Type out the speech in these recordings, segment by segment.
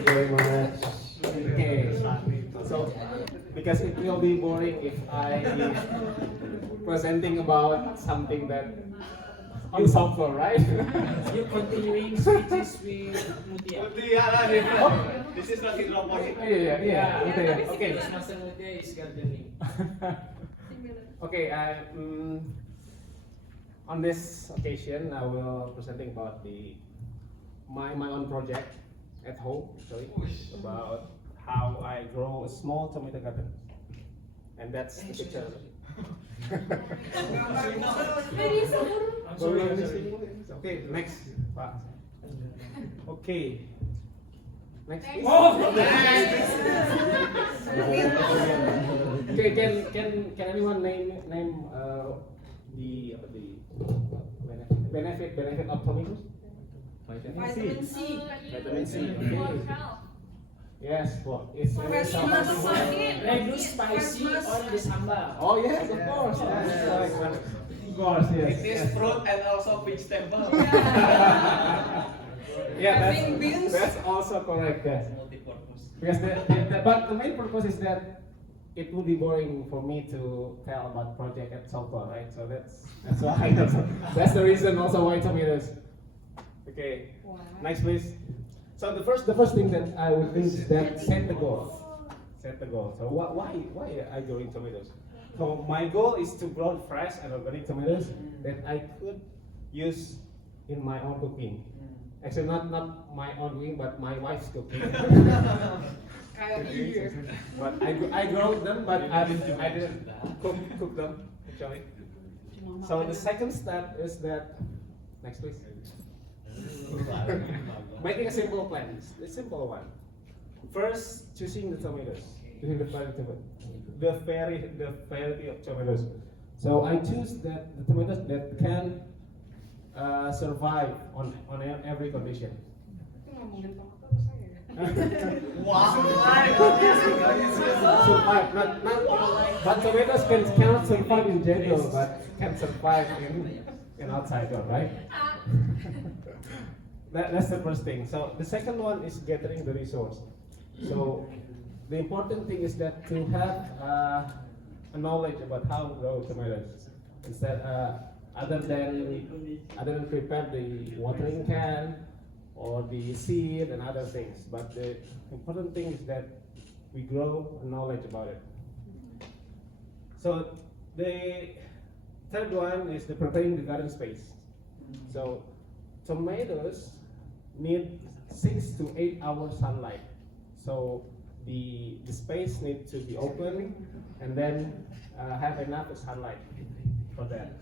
you very much. Okay, so because it will be boring if I presenting about something that on software, right? You continuing speeches with Mutia. This is not hydroponic. Yeah. Okay. Master Mutia is gardening. Okay. On this occasion, I will presenting about my own project at home, actually, about how I grow a small tomato garden, and that's the picture. Okay, next. Okay. Next. Okay, can anyone name the benefit of tomatoes? Vitamin C. Vitamin C. Okay. Yes, well, it's Reduce Reduce spicy on the sambal. oh yes, of course. Yes, of course, yes. It is fruit and also vegetable. Yeah, Having beans. that's also correct. Yes. Multi-purpose. Because but the main purpose is that it would be boring for me to tell about project at Salto, right? So that's why that's the reason also why tomatoes. Okay, next please. So the first thing that I would think is that set the goal. Set the goal. So why I growing tomatoes? So my goal is to grow fresh and organic tomatoes that I could use in my own cooking. Actually, not my own cooking, but my wife's cooking. But I grow them, but I didn't cook them actually. So the second step is that next please. Making a simple plan. The simple one. First, choosing the tomatoes. Choosing the variety of tomatoes. So I choose the tomatoes that can survive on every condition. Survive, not but tomatoes cannot survive in general, but can survive in outside world, right? That's the first thing. So the second one is gathering the resource. So the important thing is that to have a knowledge about how to grow tomatoes. Instead, other than prepare the watering can or the seed and other things. But the important thing is that we grow a knowledge about it. So the third one is the preparing the garden space. So tomatoes need 6 to 8 hours sunlight. So the space needs to be open and then have enough sunlight for that.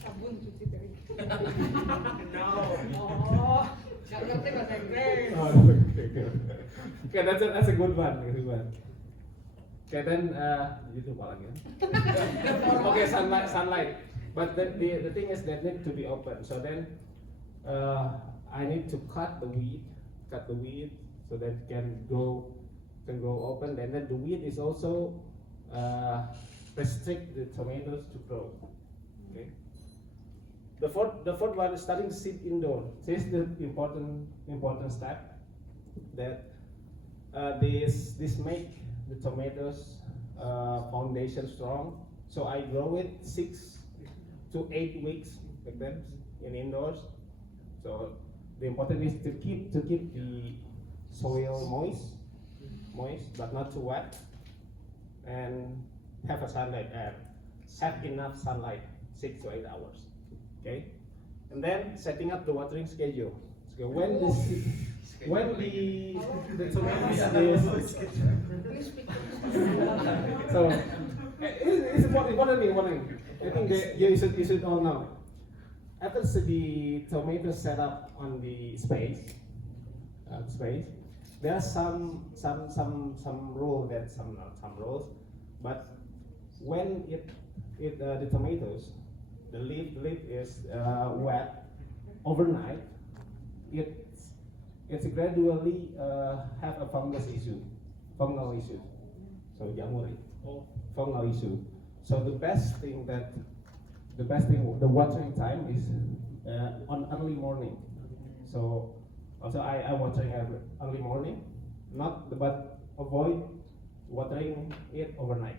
Okay, that's a good one. Okay, then itu apa lagi? Okay, sunlight. But the thing is that need to be open. So then I need to cut the weed so that can grow open. And then the weed is also restrict the tomatoes to grow. Okay. The fourth one is starting seed indoor. This is the important step that this make the tomatoes foundation strong. So I grow it 6 to 8 weeks like that in indoors. So the important is to keep the soil moist but not too wet, and have a sunlight air. Have enough sunlight, 6 to 8 hours. Okay, and then setting up the watering schedule. So when the tomatoes is so it's important. I think you should all know. After the tomatoes set up on the space, there are some rules, but when the tomatoes, the leaf is wet overnight, it's gradually have a fungal issue. So jamur, fungal issue. So the watering time is on early morning. So also I watering every early morning, but avoid watering it overnight.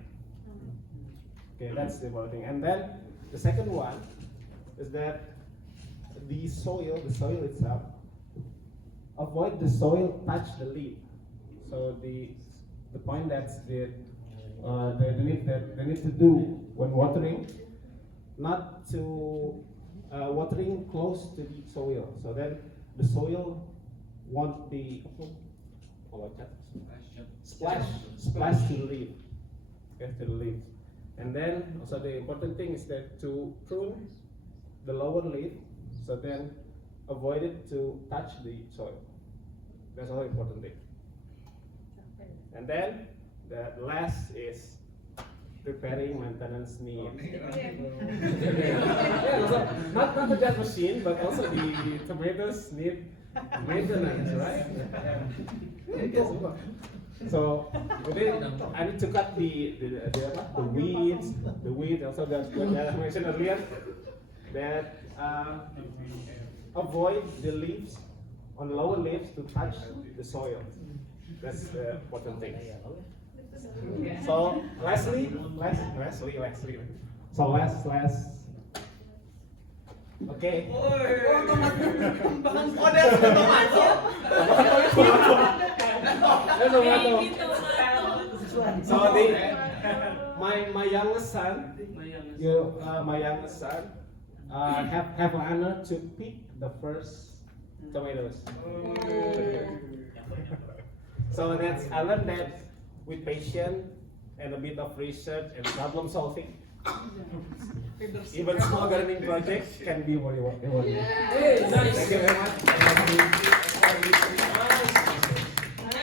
Okay, that's the important thing. And then the second one is that the soil itself, avoid the soil touch the leaf. So the point that's they need to do when watering, not to watering close to the soil. So then the soil won't be splash to the leaf. Okay, to the leaf. And then also the important thing is that to prune the lower leaf, so then avoid it to touch the soil. That's all important thing. And then the last is preparing maintenance needs. Yeah, also, not just machine, but also the tomatoes need maintenance, right? So today I need to cut the weeds, also that I mentioned earlier, that avoid the leaves on the lower leaves to touch the soil. That's the important thing. So lastly. So last. Okay. Oh, that's the tomato. So my youngest son, have an honor to pick the first tomatoes. So I learned that with patience and a bit of research and problem solving, even small gardening projects can be rewarding. Hey, nice. Thank you very much.